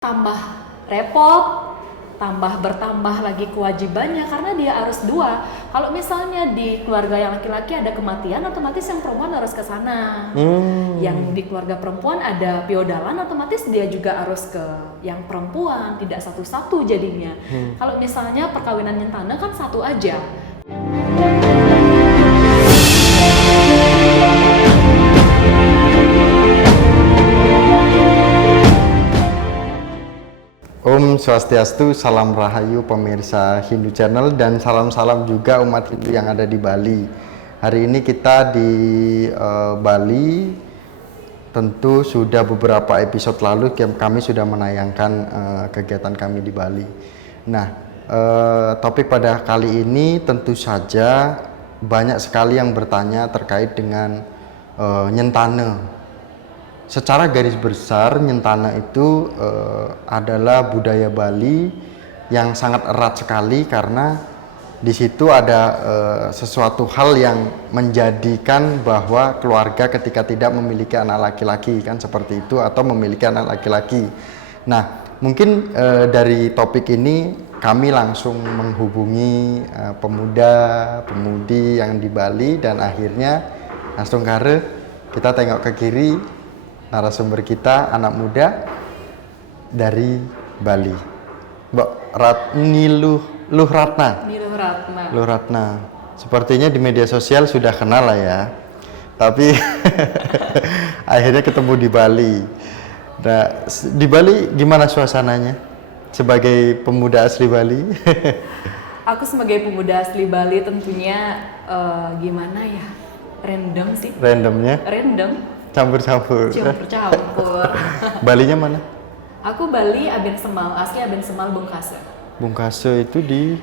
tambah repot, bertambah lagi kewajibannya karena dia harus dua. Kalau misalnya di keluarga yang laki-laki ada kematian, otomatis yang perempuan harus ke sana. Yang di keluarga perempuan ada piodalan, otomatis dia juga harus ke yang perempuan, tidak satu-satu jadinya. Kalau misalnya perkawinan nyentana kan satu aja. Om Swastiastu, salam rahayu pemirsa Hindu Channel dan salam-salam juga umat Hindu yang ada di Bali. Hari ini kita di Bali, tentu sudah beberapa episode lalu kami sudah menayangkan kegiatan kami di Bali. Nah, topik pada kali ini tentu saja banyak sekali yang bertanya terkait dengan nyentane. Secara garis besar, nyentana itu adalah budaya Bali yang sangat erat sekali karena di situ ada sesuatu hal yang menjadikan bahwa keluarga ketika tidak memiliki anak laki-laki kan seperti itu atau memiliki anak laki-laki. Nah, mungkin dari topik ini kami langsung menghubungi pemuda-pemudi yang di Bali dan akhirnya langsung kita tengok ke kiri. Narasumber kita anak muda dari Bali, Mbak Luh Ratna. Luh Ratna. Sepertinya di media sosial sudah kenal lah ya, tapi akhirnya ketemu di Bali. Nah, di Bali gimana suasananya sebagai pemuda asli Bali? Aku sebagai pemuda asli Bali tentunya gimana ya? Random sih. Randomnya? Random. Campur-campur. Balinya mana? Aku Bali Aben Semal, asli Aben Semal Bungkasa. Bungkasa itu di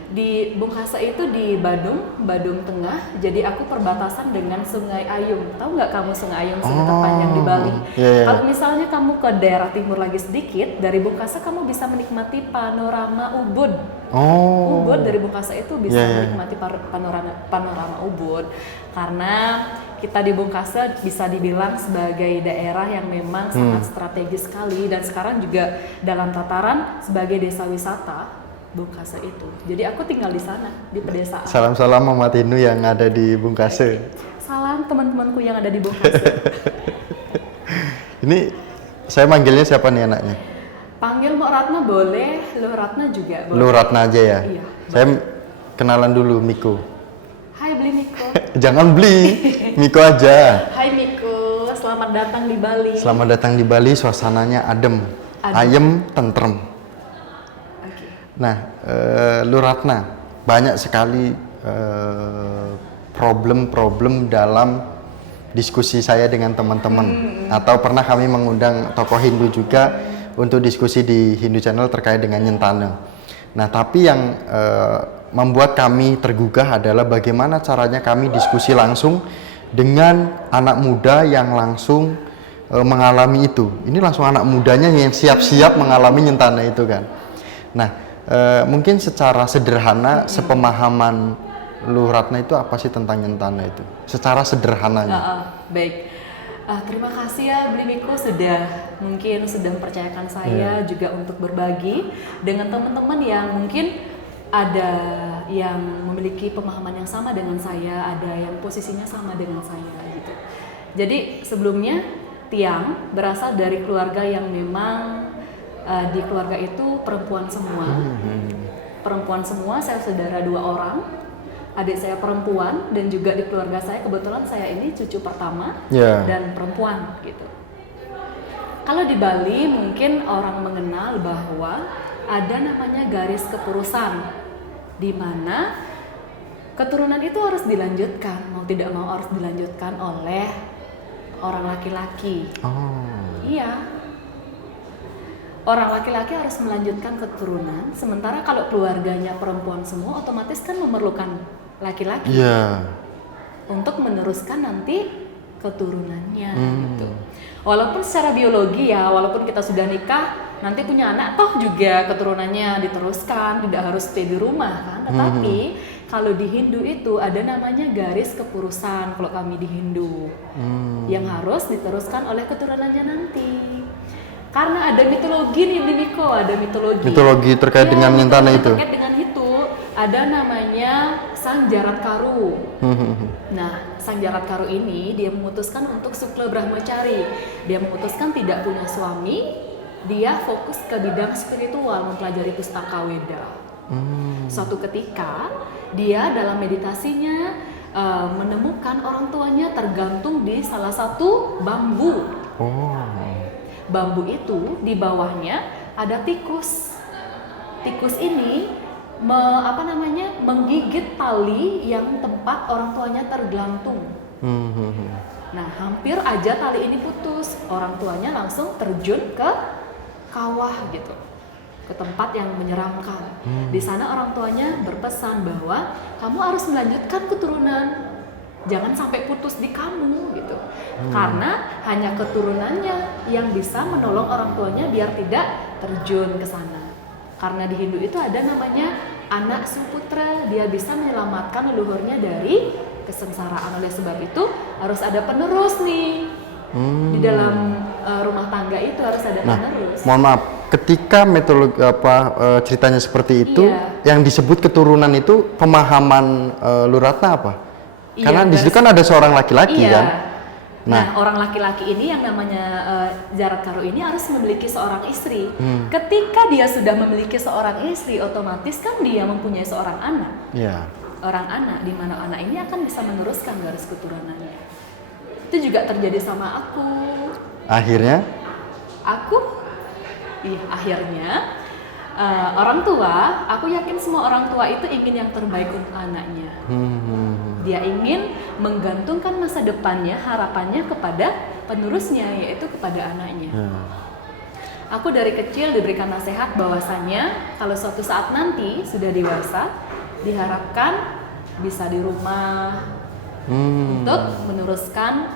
Bungkasa itu di Badung Tengah. Jadi aku perbatasan dengan Sungai Ayung. Tahu nggak kamu Sungai Ayung, sungai terpanjang di Bali? Yeah. Kalau misalnya kamu ke daerah timur lagi sedikit, dari Bungkasa kamu bisa menikmati panorama Ubud. Ubud dari Bungkasa itu bisa menikmati panorama Ubud. Karena kita di Bungkasa bisa dibilang sebagai daerah yang memang sangat strategis sekali dan sekarang juga dalam tataran sebagai desa wisata Bungkasa itu. Jadi aku tinggal di sana, di pedesaan. Salam-salam umat Hindu yang ada di Bungkasa. Salam teman-temanku yang ada di Bungkasa. Ini saya manggilnya siapa nih anaknya? Panggil Mbak Ratna boleh, Luh Ratna juga boleh. Luh Ratna aja ya? Iya. Saya kenalan dulu, Miko. Hai Miko. Jangan beli, Miko aja. Hai Miko, selamat datang di Bali. Selamat datang di Bali, suasananya adem. Ayem, tentrem. Okay. Nah, Luh Ratna, banyak sekali problem-problem dalam diskusi saya dengan teman-teman. Atau pernah kami mengundang tokoh Hindu juga untuk diskusi di Hindu Channel terkait dengan nyentana. Nah, tapi yang membuat kami tergugah adalah bagaimana caranya kami diskusi langsung dengan anak muda yang langsung mengalami itu. Ini langsung anak mudanya yang siap-siap mengalami nyentana itu kan. Nah, mungkin secara sederhana sepemahaman Luh Ratna itu apa sih tentang nyentana itu? Secara sederhananya. Baik. Terima kasih ya Miko sudah mempercayakan saya juga untuk berbagi dengan teman-teman yang mungkin ada yang memiliki pemahaman yang sama dengan saya, ada yang posisinya sama dengan saya gitu. Jadi sebelumnya Tiang berasal dari keluarga yang memang di keluarga itu perempuan semua. Perempuan semua, saya saudara 2 orang. Adik saya perempuan dan juga di keluarga saya kebetulan saya ini cucu pertama dan perempuan gitu. Kalau di Bali mungkin orang mengenal bahwa ada namanya garis kepurusan di mana keturunan itu harus dilanjutkan, mau tidak mau harus dilanjutkan oleh orang laki-laki. Iya. Orang laki-laki harus melanjutkan keturunan, sementara kalau keluarganya perempuan semua otomatis kan memerlukan laki-laki untuk meneruskan nanti keturunannya gitu. Walaupun secara biologi ya, walaupun kita sudah nikah, nanti punya anak toh juga keturunannya diteruskan, tidak harus stay di rumah kan. Tetapi kalau di Hindu itu ada namanya garis kepurusan kalau kami di Hindu yang harus diteruskan oleh keturunannya nanti. Karena ada mitologi nih Blimiko, ada mitologi. Mitologi terkait dengan Nyentana itu. Terkait dengan itu, ada namanya Sang Jarat Karu. Nah, Sang Jarat Karu ini dia memutuskan untuk Sukla Brahmacari. Dia memutuskan tidak punya suami, dia fokus ke bidang spiritual, mempelajari pustaka Weda. Suatu ketika, dia dalam meditasinya menemukan orang tuanya tergantung di salah satu bambu. Bambu itu di bawahnya ada tikus. Tikus ini menggigit tali yang tempat orang tuanya tergantung. Nah, hampir aja tali ini putus. Orang tuanya langsung terjun ke kawah gitu, ke tempat yang menyeramkan. Di sana orang tuanya berpesan bahwa kamu harus melanjutkan keturunan. Jangan sampai putus di kamu gitu. Karena hanya keturunannya yang bisa menolong orang tuanya biar tidak terjun ke sana. Karena di Hindu itu ada namanya anak suputra, dia bisa menyelamatkan leluhurnya dari kesengsaraan. Oleh sebab itu harus ada penerus nih. Di dalam rumah tangga itu harus ada penerus. Mohon maaf, ketika metodologi ceritanya seperti itu, yang disebut keturunan itu pemahaman Luratna apa? Karena di situ kan ada seorang laki-laki kan. Nah, orang laki-laki ini yang namanya Jarat Karu ini harus memiliki seorang istri. Ketika dia sudah memiliki seorang istri, otomatis kan dia mempunyai seorang anak. Orang anak, di mana anak ini akan bisa meneruskan garis keturunannya. Itu juga terjadi sama aku. Akhirnya orang tua, aku yakin semua orang tua itu ingin yang terbaik untuk anaknya. Dia ingin menggantungkan masa depannya, harapannya kepada penerusnya, yaitu kepada anaknya. Aku dari kecil diberikan nasihat bahwasannya kalau suatu saat nanti sudah dewasa, diharapkan bisa di rumah untuk meneruskan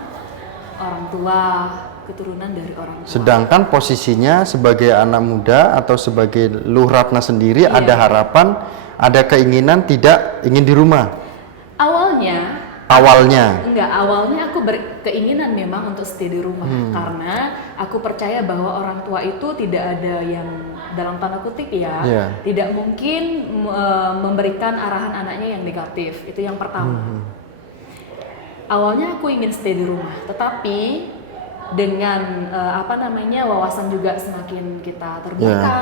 orang tua, keturunan dari orang tua. Sedangkan posisinya sebagai anak muda atau sebagai Luratna sendiri ada harapan, ada keinginan tidak ingin di rumah. Awalnya aku berkeinginan memang untuk stay di rumah karena aku percaya bahwa orang tua itu tidak ada yang dalam tanda kutip tidak mungkin memberikan arahan anaknya yang negatif. Itu yang pertama. Awalnya aku ingin stay di rumah, tetapi dengan wawasan juga semakin kita terbuka,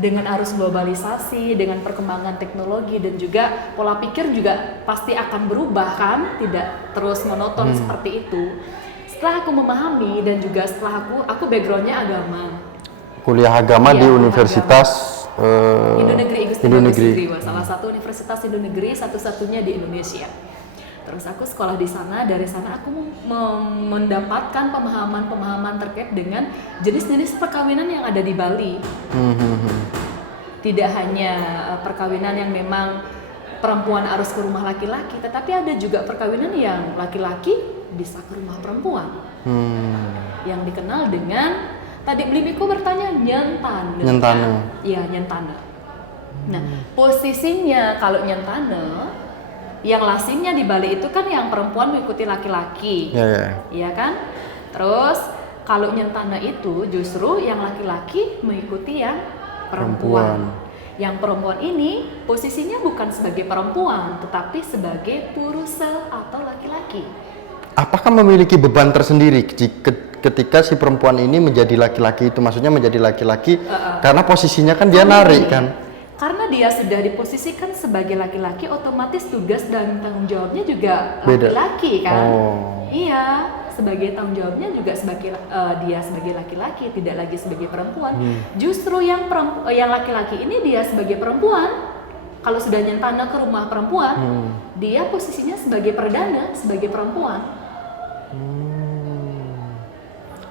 dengan arus globalisasi, dengan perkembangan teknologi dan juga pola pikir juga pasti akan berubah kan, tidak terus monoton seperti itu. Setelah aku memahami dan juga setelah aku backgroundnya agama, kuliah agama di Universitas Indo Negeri Igusti Bagus Sugriwa, salah satu universitas Indo Negeri satu-satunya di Indonesia. Terus aku sekolah di sana, dari sana aku mendapatkan pemahaman-pemahaman terkait dengan jenis-jenis perkawinan yang ada di Bali. Tidak hanya perkawinan yang memang perempuan harus ke rumah laki-laki, tetapi ada juga perkawinan yang laki-laki bisa ke rumah perempuan. Yang dikenal dengan, tadi Blimiko bertanya Nyentana. Iya, Nyentana. Nah, posisinya kalau Nyentana, yang lazimnya di Bali itu kan yang perempuan mengikuti laki-laki, ya kan? Terus kalau Nyentana itu justru yang laki-laki mengikuti yang perempuan. Yang perempuan ini posisinya bukan sebagai perempuan, tetapi sebagai purusa atau laki-laki. Apakah memiliki beban tersendiri ketika si perempuan ini menjadi laki-laki itu? Maksudnya menjadi laki-laki karena posisinya kan dia narik kan? Karena dia sudah diposisikan sebagai laki-laki, otomatis tugas dan tanggung jawabnya juga laki-laki kan? Iya, sebagai tanggung jawabnya juga sebagai dia sebagai laki-laki, tidak lagi sebagai perempuan. Justru yang laki-laki ini dia sebagai perempuan. Kalau sudah Nyentana ke rumah perempuan, dia posisinya sebagai perdana, sebagai perempuan.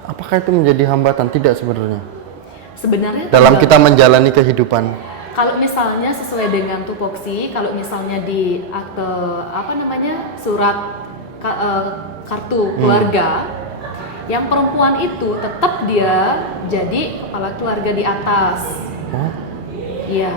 Apakah itu menjadi hambatan? Tidak sebenarnya. Sebenarnya dalam kita menjalani kehidupan. Kalau misalnya sesuai dengan tupoksi, kalau misalnya di akte surat kartu keluarga, yang perempuan itu tetap dia jadi kepala keluarga di atas. Iya.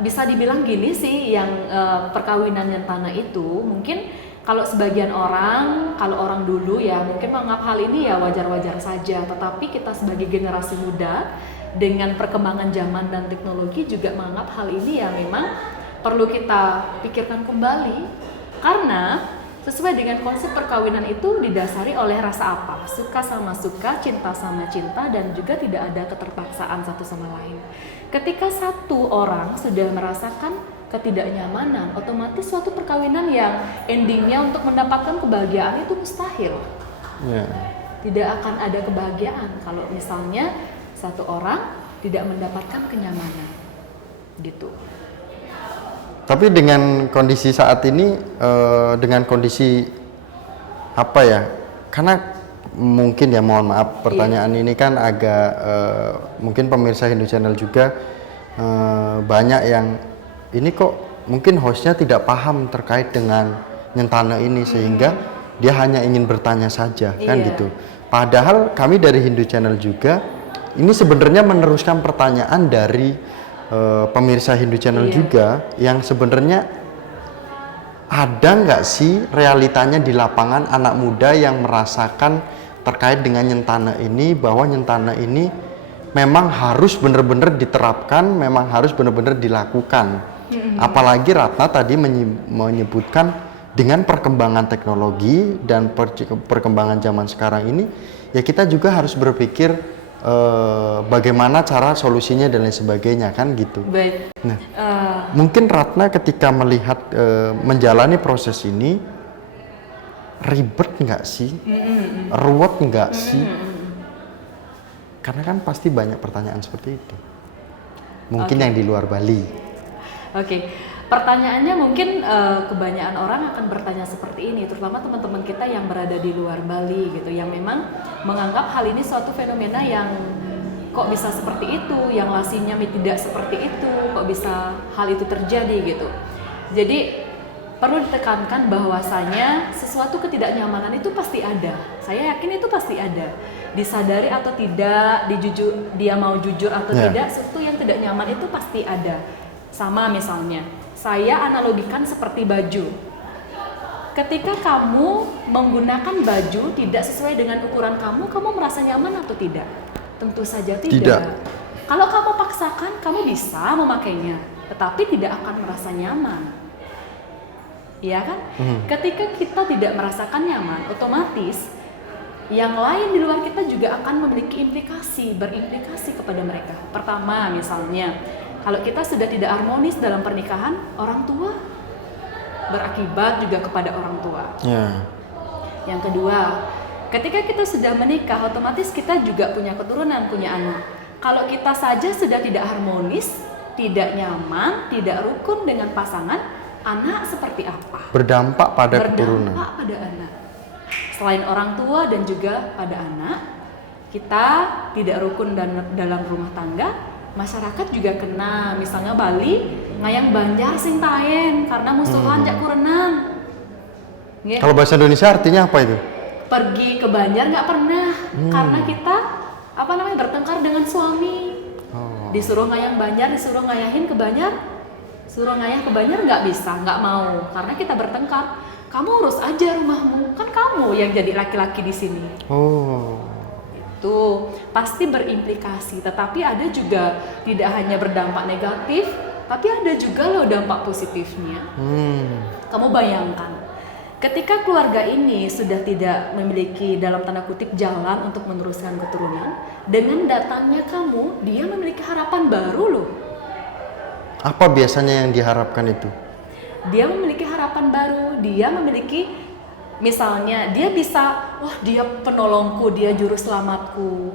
Bisa dibilang gini sih, yang perkawinan Nyentana itu mungkin Kalau sebagian orang, kalau orang dulu ya mungkin menganggap hal ini ya wajar-wajar saja, tetapi kita sebagai generasi muda dengan perkembangan zaman dan teknologi juga menganggap hal ini ya memang perlu kita pikirkan kembali, karena sesuai dengan konsep perkawinan itu didasari oleh rasa apa? Suka sama suka, cinta sama cinta, dan juga tidak ada keterpaksaan satu sama lain. Ketika satu orang sudah merasakan ketidaknyamanan, otomatis suatu perkawinan yang endingnya untuk mendapatkan kebahagiaan itu mustahil. Ya. Tidak akan ada kebahagiaan kalau misalnya satu orang tidak mendapatkan kenyamanan, gitu. Tapi dengan kondisi saat ini, dengan kondisi apa ya? Karena mungkin ya, mohon maaf pertanyaan ini kan agak mungkin pemirsa Hindu Channel juga banyak yang ini kok mungkin hostnya tidak paham terkait dengan nyentana ini, sehingga dia hanya ingin bertanya saja, kan gitu. Padahal kami dari Hindu Channel juga ini sebenarnya meneruskan pertanyaan dari pemirsa Hindu Channel juga, yang sebenarnya ada nggak sih realitanya di lapangan anak muda yang merasakan terkait dengan nyentana ini, bahwa nyentana ini memang harus benar-benar diterapkan, memang harus benar-benar dilakukan. Apalagi Ratna tadi menyebutkan dengan perkembangan teknologi dan perkembangan zaman sekarang ini, ya kita juga harus berpikir bagaimana cara solusinya dan lain sebagainya, kan gitu. Baik. Nah, mungkin Ratna ketika melihat menjalani proses ini ribet nggak sih, ruwet nggak sih? Karena kan pasti banyak pertanyaan seperti itu. Mungkin yang di luar Bali. Oke. Pertanyaannya mungkin kebanyakan orang akan bertanya seperti ini, terutama teman-teman kita yang berada di luar Bali gitu, yang memang menganggap hal ini suatu fenomena yang kok bisa seperti itu, yang lasinya tidak seperti itu, kok bisa hal itu terjadi gitu. Jadi perlu ditekankan bahwasanya sesuatu ketidaknyamanan itu pasti ada. Saya yakin itu pasti ada. Disadari atau tidak, dia mau jujur atau tidak, sesuatu yang tidak nyaman itu pasti ada. Sama misalnya, saya analogikan seperti baju. Ketika kamu menggunakan baju tidak sesuai dengan ukuran kamu merasa nyaman atau tidak? Tentu saja tidak. Kalau kamu paksakan, kamu bisa memakainya, tetapi tidak akan merasa nyaman. Iya kan? Ketika kita tidak merasakan nyaman, otomatis yang lain di luar kita juga akan memiliki berimplikasi kepada mereka. Pertama misalnya, kalau kita sudah tidak harmonis dalam pernikahan, orang tua berakibat juga kepada orang tua. Yang kedua, ketika kita sudah menikah, otomatis kita juga punya keturunan, punya anak. Kalau kita saja sudah tidak harmonis, tidak nyaman, tidak rukun dengan pasangan, anak seperti apa? Berdampak pada keturunan. Berdampak pada anak. Selain orang tua dan juga pada anak, kita tidak rukun dalam rumah tangga, masyarakat juga kena. Misalnya Bali ngayang banjar sing taen karena musuhan jak kurenan. Kalau bahasa Indonesia artinya apa itu? Pergi ke Banjar nggak pernah, karena kita bertengkar dengan suami. Disuruh ngayang Banjar, disuruh ngayahin ke Banjar, suruh ngayang ke Banjar nggak bisa, nggak mau, karena kita bertengkar. Kamu urus aja rumahmu, kan kamu yang jadi laki-laki di sini. Itu pasti berimplikasi, tetapi ada juga tidak hanya berdampak negatif, tapi ada juga loh dampak positifnya. Kamu bayangkan, ketika keluarga ini sudah tidak memiliki dalam tanda kutip jalan untuk meneruskan keturunan, dengan datangnya kamu, dia memiliki harapan baru loh. Apa biasanya yang diharapkan itu? Dia memiliki harapan baru, dia memiliki, misalnya dia bisa, dia penolongku, dia juru selamatku,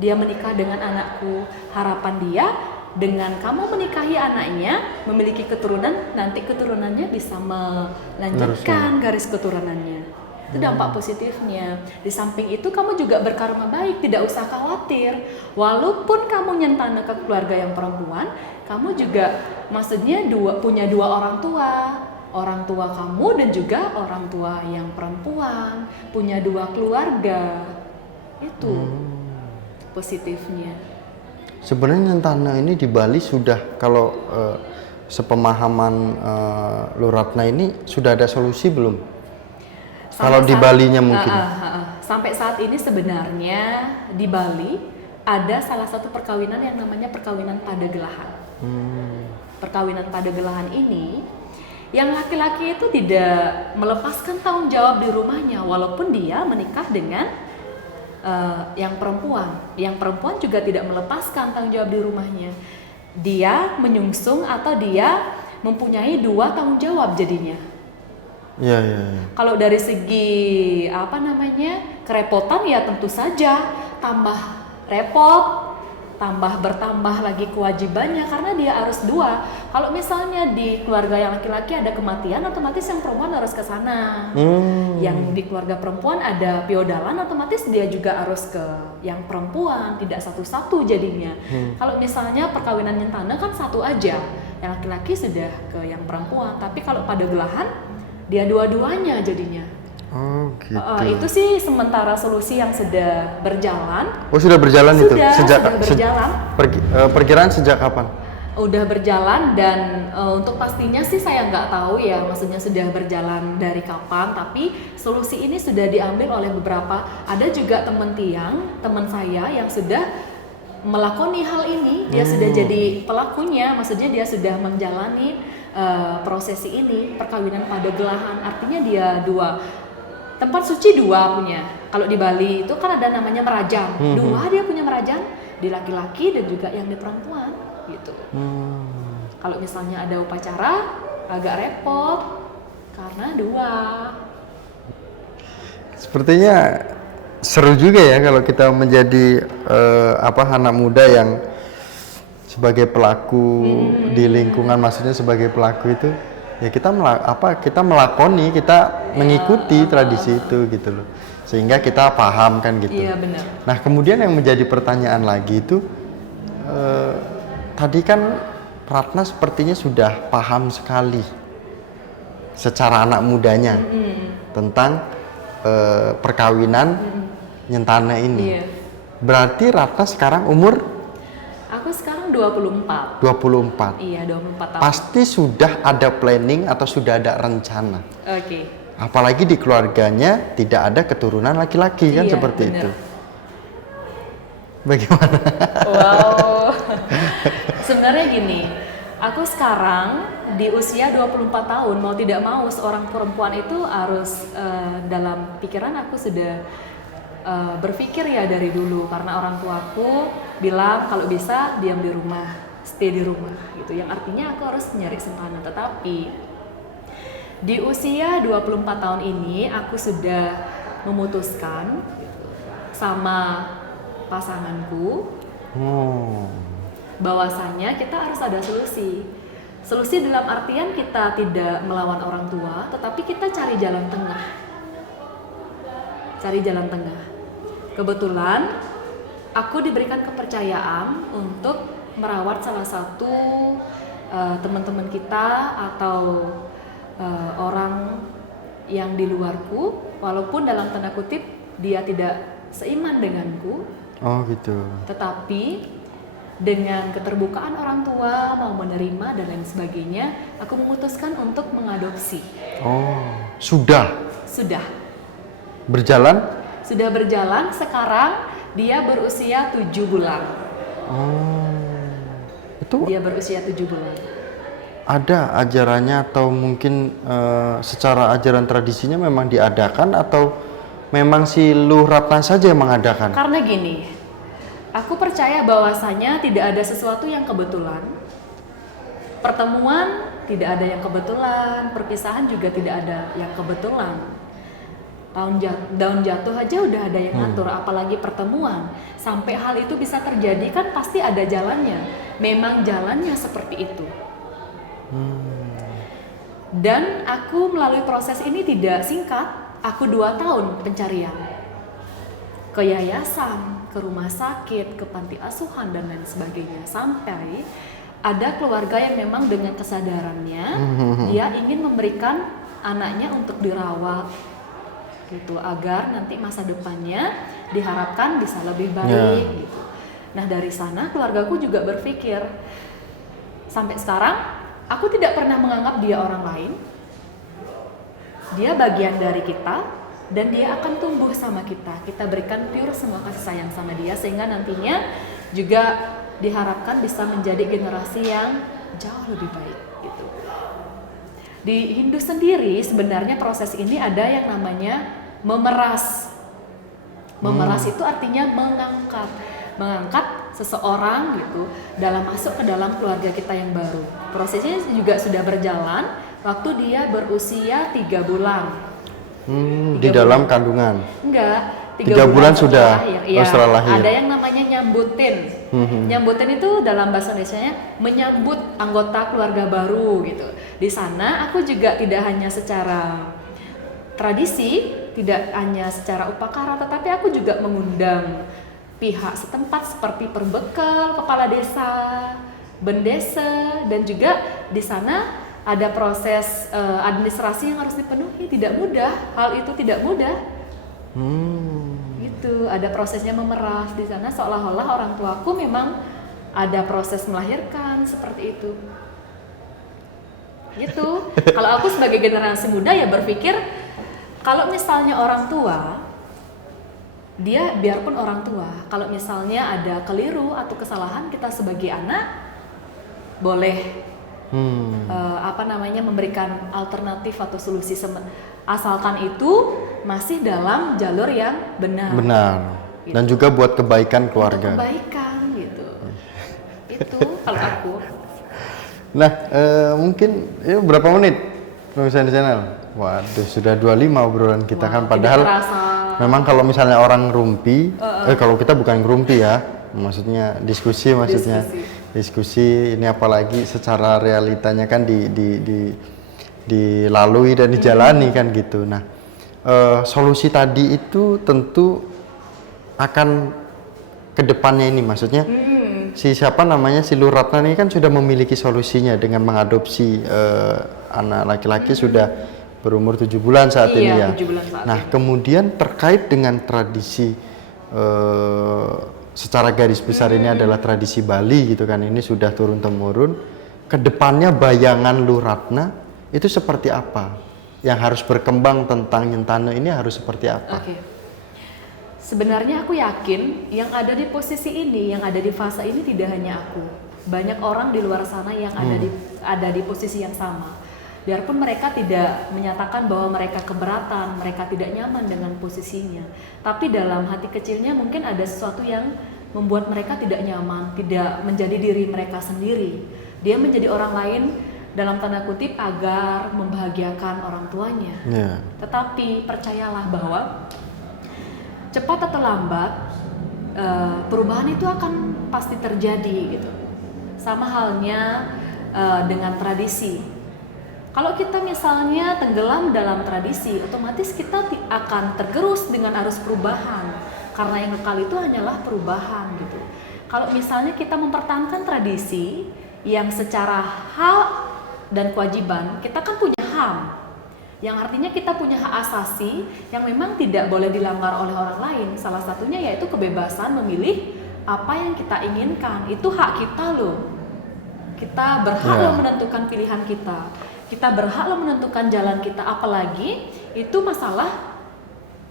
dia menikah dengan anakku. Harapan dia dengan kamu menikahi anaknya, memiliki keturunan, nanti keturunannya bisa melanjutkan garis keturunannya. Itu dampak positifnya. Di samping itu kamu juga berkarma baik, tidak usah khawatir. Walaupun kamu nyentana ke keluarga yang perempuan, kamu juga maksudnya punya dua orang tua. Orang tua kamu dan juga orang tua yang perempuan, punya dua keluarga. Itu positifnya. Sebenarnya nyentana ini di Bali sudah, kalau sepemahaman Lu Ratna ini, sudah ada solusi belum? Kalau di Balinya mungkin. Sampai saat ini sebenarnya di Bali ada salah satu perkawinan yang namanya perkawinan Padagelahan. Perkawinan Padagelahan ini yang laki-laki itu tidak melepaskan tanggung jawab di rumahnya walaupun dia menikah dengan yang perempuan. Yang perempuan juga tidak melepaskan tanggung jawab di rumahnya. Dia menyungsung atau dia mempunyai dua tanggung jawab jadinya. Iya. Kalau dari segi kerepotan ya tentu saja tambah repot, tambah bertambah lagi kewajibannya karena dia harus dua. Kalau misalnya di keluarga yang laki-laki ada kematian, otomatis yang perempuan harus ke sana. Yang di keluarga perempuan ada piodalan, otomatis dia juga harus ke yang perempuan, tidak satu-satu jadinya. Kalau misalnya perkawinan nyentana kan satu aja, yang laki-laki sudah ke yang perempuan. Tapi kalau Padagelahan dia dua-duanya jadinya. Oh gitu. Itu sih sementara solusi yang sudah berjalan. Oh sudah berjalan itu? Sudah berjalan. Perkiraan sejak kapan? Udah berjalan dan untuk pastinya sih saya nggak tahu ya, maksudnya sudah berjalan dari kapan. Tapi solusi ini sudah diambil oleh beberapa. Ada juga teman saya yang sudah melakoni hal ini. Dia sudah jadi pelakunya, maksudnya dia sudah menjalani prosesi ini, perkawinan Padagelahan. Artinya dia tempat suci dua punya. Kalau di Bali itu kan ada namanya merajang. Dua dia punya merajang, di laki-laki dan juga yang di perempuan gitu. Kalau misalnya ada upacara agak repot karena dua. Sepertinya seru juga ya kalau kita menjadi anak muda yang sebagai pelaku di lingkungan, maksudnya sebagai pelaku itu ya kita melakoni, kita mengikuti tradisi itu gitu loh, sehingga kita paham kan gitu. Iya benar. Nah kemudian yang menjadi pertanyaan lagi itu tadi kan Ratna sepertinya sudah paham sekali secara anak mudanya tentang perkawinan nyentana ini. Iya. Berarti Ratna sekarang umur? Aku sekarang 24. 24. Iya, 24 tahun. Pasti sudah ada planning atau sudah ada rencana. Oke. Apalagi di keluarganya tidak ada keturunan laki-laki kan, Iya, seperti bener. itu. Bagaimana? Wow. Sebenarnya gini, aku sekarang di usia 24 tahun, mau tidak mau seorang perempuan itu harus dalam pikiran aku sudah berpikir ya dari dulu, karena orang tuaku bilang kalau bisa diam di rumah, stay di rumah gitu. Yang artinya aku harus nyari sentana. Tetapi di usia 24 tahun ini aku sudah memutuskan sama pasanganku bahwasanya kita harus ada solusi. Solusi dalam artian kita tidak melawan orang tua, tetapi kita cari jalan tengah. Cari jalan tengah. Kebetulan aku diberikan kepercayaan untuk merawat salah satu teman-teman kita atau orang yang di luarku, walaupun dalam tanda kutip dia tidak seiman denganku. Oh gitu. Tetapi dengan keterbukaan orang tua mau menerima dan lain sebagainya, aku memutuskan untuk mengadopsi. Oh, sudah Berjalan. berjalan? Sudah berjalan, sekarang dia berusia 7 bulan. Oh, itu Dia berusia 7 bulan. ada ajarannya atau mungkin secara ajaran tradisinya memang diadakan atau memang si Luh Ratna saja yang mengadakan? Karena gini, aku percaya bahwasanya tidak ada sesuatu yang kebetulan. Pertemuan tidak ada yang kebetulan, perpisahan juga tidak ada yang kebetulan. Daun jatuh aja udah ada yang ngatur, apalagi pertemuan. Sampai hal itu bisa terjadi kan pasti ada jalannya. Memang jalannya seperti itu. Dan aku melalui proses ini tidak singkat. Aku 2 tahun pencarian. Ke yayasan, ke rumah sakit, ke panti asuhan dan lain sebagainya. Sampai ada keluarga yang memang dengan kesadarannya dia ingin memberikan anaknya untuk dirawat gitu, agar nanti masa depannya diharapkan bisa lebih baik gitu. Nah dari sana keluargaku juga berpikir, sampai sekarang aku tidak pernah menganggap dia orang lain, dia bagian dari kita, dan dia akan tumbuh sama kita. Kita berikan pure semua kasih sayang sama dia sehingga nantinya juga diharapkan bisa menjadi generasi yang jauh lebih baik gitu. Di Hindu sendiri sebenarnya proses ini ada yang namanya memeras. Memeras itu artinya mengangkat seseorang gitu masuk ke dalam keluarga kita yang baru. Prosesnya juga sudah berjalan waktu dia berusia 3 bulan. Di dalam kandungan? Enggak, 3 bulan sudah setelah lahir. Ada yang namanya nyambutin. Nyambutin itu dalam bahasa Indonesianya menyambut anggota keluarga baru gitu. Di sana aku juga tidak hanya secara tradisi, tidak hanya secara upakara, tetapi aku juga mengundang pihak setempat seperti perbekal, kepala desa, bendesa, dan juga di sana ada proses administrasi yang harus dipenuhi. Tidak mudah, hal itu tidak mudah. Gitu, ada prosesnya memeras di sana seolah-olah orang tuaku memang ada proses melahirkan seperti itu. Gitu. Kalau aku sebagai generasi muda ya berpikir kalau misalnya orang tua, dia biarpun orang tua, kalau misalnya ada keliru atau kesalahan, kita sebagai anak boleh memberikan alternatif atau solusi asalkan itu masih dalam jalur yang benar. Gitu. Dan juga buat kebaikan keluarga. Untuk kebaikan gitu. Itu kalau aku. Nah, mungkin berapa menit pemirsa channel? Waduh, sudah 25 obrolan kita. Kan padahal memang kalau misalnya orang rumpi, kalau kita bukan rumpi ya, maksudnya diskusi ini apalagi secara realitanya kan dilalui dan dijalani kan gitu. Nah, solusi tadi itu tentu akan kedepannya ini, maksudnya si Luh Ratna ini kan sudah memiliki solusinya dengan mengadopsi anak laki-laki sudah berumur 7 bulan saat ini ya. 7 bulan saat nah, ini. Kemudian terkait dengan tradisi secara garis besar ini adalah tradisi Bali gitu kan, ini sudah turun temurun. Kedepannya bayangan Luh Ratna itu seperti apa? Yang harus berkembang tentang Nyentane ini harus seperti apa? Oke. Sebenarnya aku yakin yang ada di posisi ini, yang ada di fase ini tidak hanya aku. Banyak orang di luar sana yang ada di posisi yang sama. Biarpun mereka tidak menyatakan bahwa mereka keberatan, mereka tidak nyaman dengan posisinya. Tapi dalam hati kecilnya mungkin ada sesuatu yang membuat mereka tidak nyaman, tidak menjadi diri mereka sendiri. Dia menjadi orang lain dalam tanda kutip agar membahagiakan orang tuanya. Tetapi percayalah bahwa cepat atau lambat perubahan itu akan pasti terjadi gitu. Sama halnya dengan tradisi. Kalau kita misalnya tenggelam dalam tradisi, otomatis kita akan tergerus dengan arus perubahan. Karena yang kekal itu hanyalah perubahan gitu. Kalau misalnya kita mempertahankan tradisi yang secara hak dan kewajiban, kita kan punya HAM. Yang artinya kita punya hak asasi yang memang tidak boleh dilanggar oleh orang lain. Salah satunya yaitu kebebasan memilih apa yang kita inginkan. Itu hak kita loh. Kita berhak loh menentukan pilihan kita. Kita berhak loh menentukan jalan kita. Apalagi itu masalah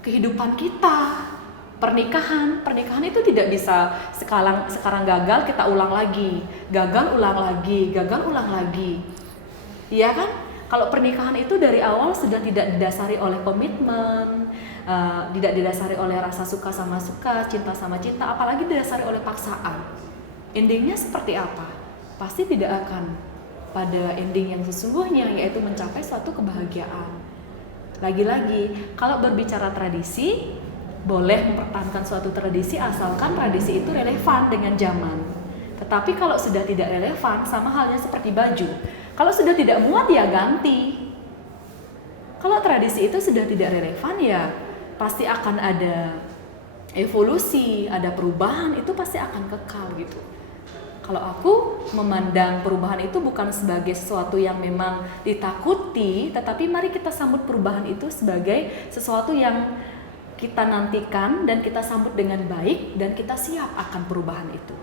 kehidupan kita. Pernikahan itu tidak bisa sekarang gagal kita ulang lagi. Gagal ulang lagi. Iya kan? Kalau pernikahan itu dari awal sudah tidak didasari oleh komitmen, tidak didasari oleh rasa suka sama suka, cinta sama cinta, apalagi didasari oleh paksaan. Endingnya seperti apa? Pasti tidak akan pada ending yang sesungguhnya, yaitu mencapai suatu kebahagiaan. Lagi-lagi, kalau berbicara tradisi, boleh mempertahankan suatu tradisi asalkan tradisi itu relevan dengan zaman. Tetapi kalau sudah tidak relevan, sama halnya seperti baju. Kalau sudah tidak muat ya ganti. Kalau tradisi itu sudah tidak relevan ya pasti akan ada evolusi, ada perubahan, itu pasti akan kekal gitu. Kalau aku memandang perubahan itu bukan sebagai sesuatu yang memang ditakuti, tetapi mari kita sambut perubahan itu sebagai sesuatu yang kita nantikan dan kita sambut dengan baik dan kita siap akan perubahan itu.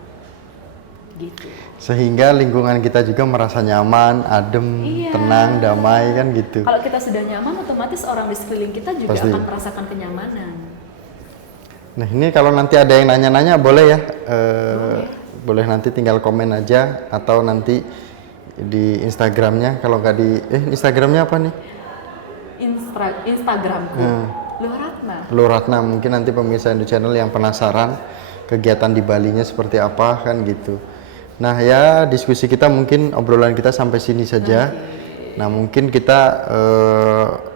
gitu. Sehingga lingkungan kita juga merasa nyaman, adem, Iya. tenang, damai kan gitu. Kalau kita sudah nyaman, otomatis orang di sekeliling kita juga Pasti. akan merasakan kenyamanan. Nah ini kalau nanti ada yang nanya-nanya boleh ya, boleh nanti tinggal komen aja atau nanti di Instagramnya, kalau nggak di Instagramnya apa nih? Instagramku, Luh Ratna. Lu Ratna, mungkin nanti pemirsa Hindu Channel yang penasaran kegiatan di Balinya seperti apa kan gitu. Nah ya diskusi kita mungkin obrolan kita sampai sini saja. Nah mungkin kita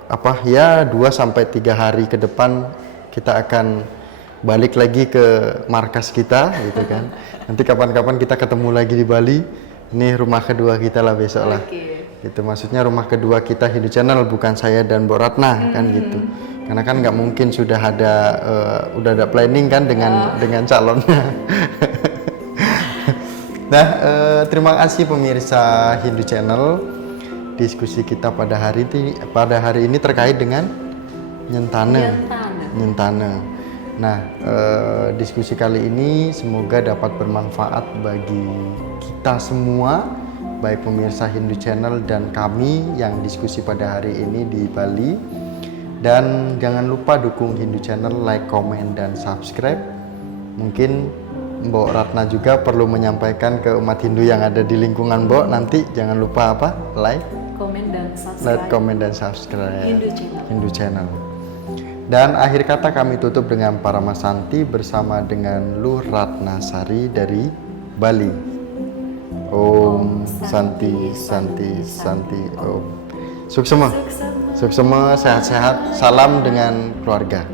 2 sampai 3 hari ke depan kita akan balik lagi ke markas kita gitu kan. Nanti kapan-kapan kita ketemu lagi di Bali. Ini rumah kedua kita lah besok lah. Gitu maksudnya rumah kedua kita Hindu Channel, bukan saya dan Mbok Ratna kan gitu. Karena kan nggak mungkin udah ada planning kan dengan calonnya. Nah, terima kasih pemirsa Hindu Channel. Diskusi kita pada hari ini terkait dengan nyentane. Nah, diskusi kali ini semoga dapat bermanfaat bagi kita semua, baik pemirsa Hindu Channel dan kami yang diskusi pada hari ini di Bali. Dan jangan lupa dukung Hindu Channel, like, komen, dan subscribe. Mungkin Mbok Ratna juga perlu menyampaikan ke umat Hindu yang ada di lingkungan Mbok, nanti jangan lupa apa? Like, komen, dan subscribe Hindu Channel. Dan akhir kata kami tutup dengan Paramasanti bersama dengan Luh Ratna Sari dari Bali. Om Santi Santi Santi Om. Suksema, sehat-sehat. Salam dengan keluarga.